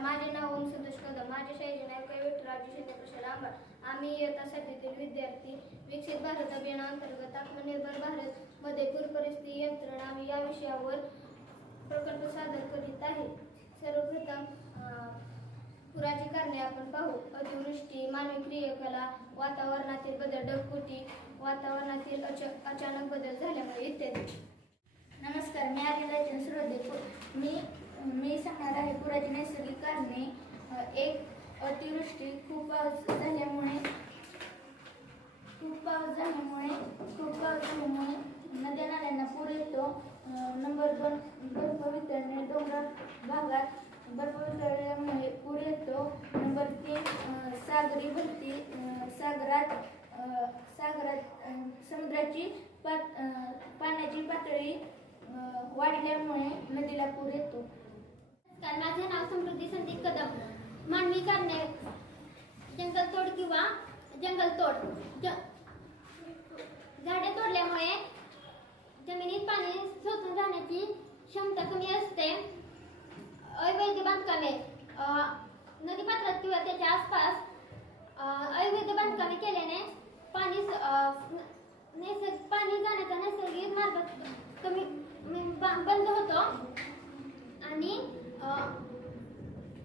माझे नाव ओम संतोष कदम. माझ्या शाळेचे नाव विठ्ठलरावजी शिंदे प्रशाला आंबा. आम्ही इयत्ता 7तील विद्यार्थी. विकसित भारत अभियानाअंतर्गत आत्मनिर्भर भारत मध्ये पूर परिस्थिती यंत्रणा या विषयावर प्रकल्प सादर करीत आहे. सर्वप्रथम पुराची कारणे आपण पाहू. अतिवृष्टी, मानवी क्रियाकला, वातावरणातील बदल, ढगफुटी, वातावरणातील अचानक बदल झाल्यामुळे इत्यादी. नमस्कार, मी आदिल श्रोते. मी सांगणार आहे पुराची नैसर्गिक कारणे. एक, अतिवृष्टी. खूप पाऊस झाल्यामुळे नद्या नाल्यांना पूर येतो. नंबर 2, बर्फ वितळणे. डोंगराळ भागात बर्फ वितळल्यामुळे पूर येतो. नंबर 3, सागरी भरती. सागरात समुद्राची पाण्याची पातळी वाढल्यामुळे नदीला पूर येतो. माझे नाव समृद्धी संदीप कदम. मानवी कारणे: जंगलतोड किंवा जंगलतोड. झाडे तोडल्यामुळे जमिनीत पाणी शोषून जाण्याची क्षमता कमी असते. अवैध बांधकामे: नदीपात्रात किंवा त्याच्या आसपास अवैध बांधकामे केल्याने पाणी जाण्याचा नैसर्गिक मार्ग कमी बंद होतो. आणि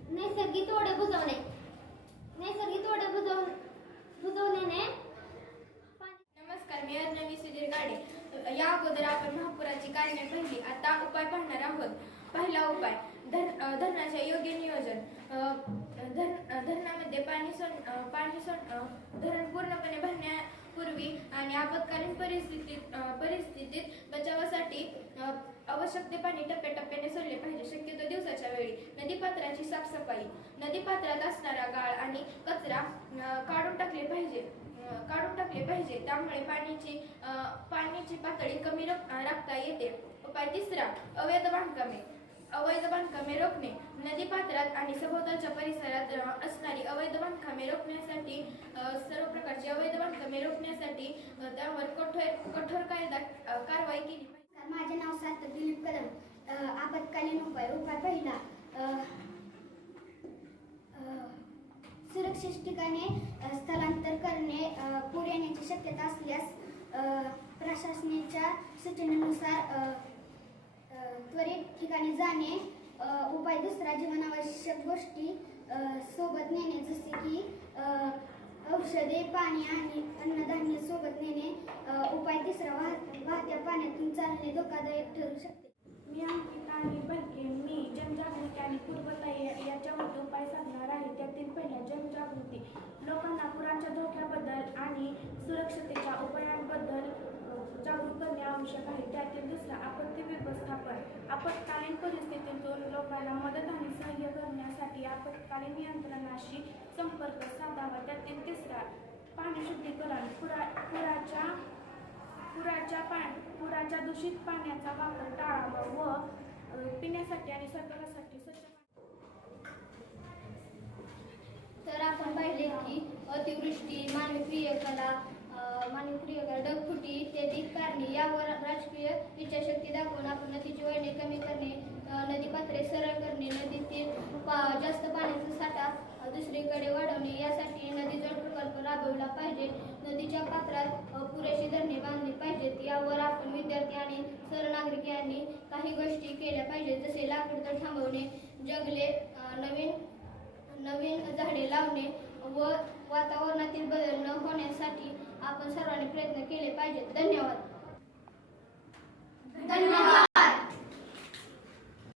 नैसर्गिक ओढे बुजवणे. बुजवण्याने. नमस्कार, मी अर्णवी सुधीर गाडे. या अगोदर आपण महापुराची कारणे पाहिली. आता उपाय पाहणार आहोत. पहिला उपाय, धरणाचे योग्य नियोजन. धरणामध्ये धरण पूर्णपणे भरण्यापूर्वी आणि आपत्कालीन परिस्थितीत बचावासाठी आवश्यक ते पाणी टप्प्याटप्प्याने सोडले पाहिजे, शक्यतो दिवसाच्या वेळी. नदीपात्राची साफसफाई. नदीपात्रात असणारा गाळ आणि कचरा काढून टाकले पाहिजे. त्यामुळे पाण्याची पातळी कमी राखता येते. उपाय तिसरा, अवैध बांधकामे रोखणे. नदीपात्रात आणि सभोवतालच्या परिसरात असणारी अवैध बांधकामे रोखण्यासाठी सर्व प्रकारची अवैध बांधकामे रोखण्यासाठी त्यावर कठोर कारवाई केली पाहिजे. माझे नाव सार्थक दिलीप कदम. आपत्कालीन उपाय. उपाय पहिला, सुरक्षित ठिकाणी स्थलांतर करणे. पूर येण्याची शक्यता असल्यास प्रशासनाच्या सूचनेनुसार त्वरित ठिकाणी जाणे. उपाय दुसरा, जीवनावश्यक गोष्टी सोबत नेणे, जसे की औषधे, पाणी आणि अन्नधान्य सोबत नेणे. उपाय तिसरा, वाहत्या पाण्यातून चालणे धोकादायक ठरू शकते. मी अंकिता आणि बलके. मी जनजागृती आणि पूर्वतयारी याच्यावर उपाय साधणार आहे. त्यातील पहिला, जनजागृती. लोकांना पुराच्या धोक्याबद्दल आणि सुरक्षतेच्या उपायांबद्दल जागरूक करणे आवश्यक आहे. त्यातील दुसरा, आपत्ती व्यवस्थापन. आपत्कालीन परिस्थितीतून लोकांना मदत आणि सहाय्य करण्यासाठी आपत्कालीन नियंत्रणाशी संपर्क साधावा. त्यातील तिसरा, पाणी शुद्धीकरण. पुराच्या दूषित पाण्याचा वापर टाळावा व पिण्यासाठी आणि स्वयंपाकासाठी स्वच्छ पाणी. तर आपण पाहिले की अतिवृष्टी, मानवी क्रियाकला, ढगफुटी इत्यादी कारणे. यावर राजकीय इच्छाशक्ती दाखवून आपण नदीची वळणे कमी करणे, नदीपात्रे सरळ करणे, नदीतील जास्त पाण्याचा साठा दुसरीकडे वाढवणे यासाठी नदीजोड प्रकल्प राबवला पाहिजे. नदीच्या पात्रात पुरेशी धरणे बांधली पाहिजेत. यावर आपण विद्यार्थी आणि सर्व नागरिकांनी काही गोष्टी केल्या पाहिजेत, जसे लाकडतोड थांबवणे, जंगले, नवीन झाडे लावणे व वातावरणातील बदल न होण्यासाठी आपण सर्वांनी प्रयत्न केले पाहिजेत. धन्यवाद.